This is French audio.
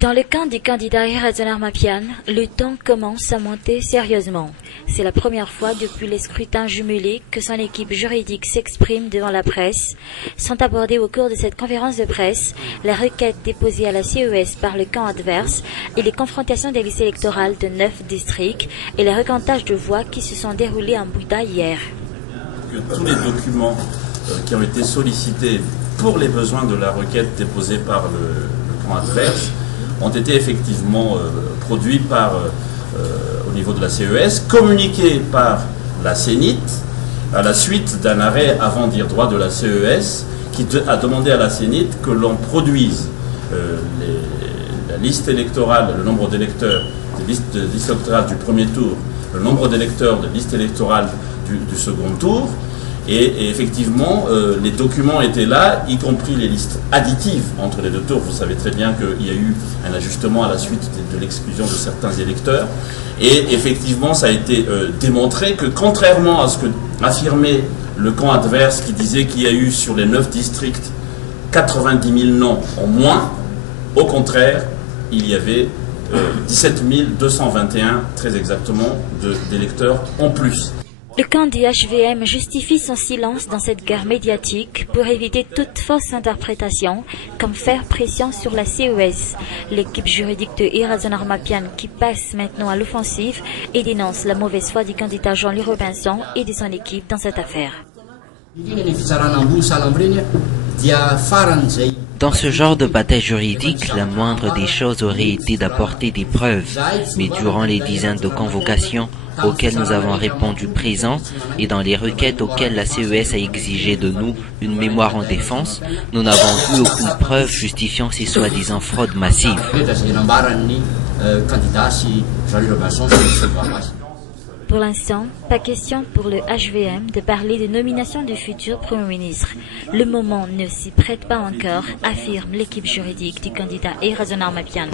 Dans le camp du candidat Irazon Armapian, le temps commence à monter sérieusement. C'est la première fois depuis les scrutins jumelés que son équipe juridique s'exprime devant la presse. Sont abordées au cours de cette conférence de presse les requêtes déposées à la CES par le camp adverse et les confrontations des listes électorales de 9 districts et les recomptages de voix qui se sont déroulés en Bouddha hier. Que tous les documents qui ont été sollicités pour les besoins de la requête déposée par le camp adverse ont été effectivement produits au niveau de la CES, communiqués par la CENIT à la suite d'un arrêt avant dire droit de la CES qui a demandé à la CENIT que l'on produise la liste électorale, le nombre d'électeurs des listes électorales du premier tour, le nombre d'électeurs de liste électorale du second tour. Et effectivement, les documents étaient là, y compris les listes additives entre les deux tours. Vous savez très bien qu'il y a eu un ajustement à la suite de l'exclusion de certains électeurs. Et effectivement, ça a été démontré que contrairement à ce que affirmait le camp adverse qui disait qu'il y a eu sur les 9 districts 90 000 noms en moins, au contraire, il y avait 17 221, très exactement, d'électeurs en plus. Le camp du HVM justifie son silence dans cette guerre médiatique pour éviter toute fausse interprétation, comme faire pression sur la CES. L'équipe juridique de Irazon Armapian qui passe maintenant à l'offensive et dénonce la mauvaise foi du candidat Jean-Louis Robinson et de son équipe dans cette affaire. Dans ce genre de bataille juridique, la moindre des choses aurait été d'apporter des preuves, mais durant les dizaines de convocations auxquelles nous avons répondu présent et dans les requêtes auxquelles la CES a exigé de nous une mémoire en défense, nous n'avons vu aucune preuve justifiant ces soi-disant fraudes massives. Pour l'instant, pas question pour le HVM de parler de nomination du futur Premier ministre. Le moment ne s'y prête pas encore, affirme l'équipe juridique du candidat Irazon Armapian.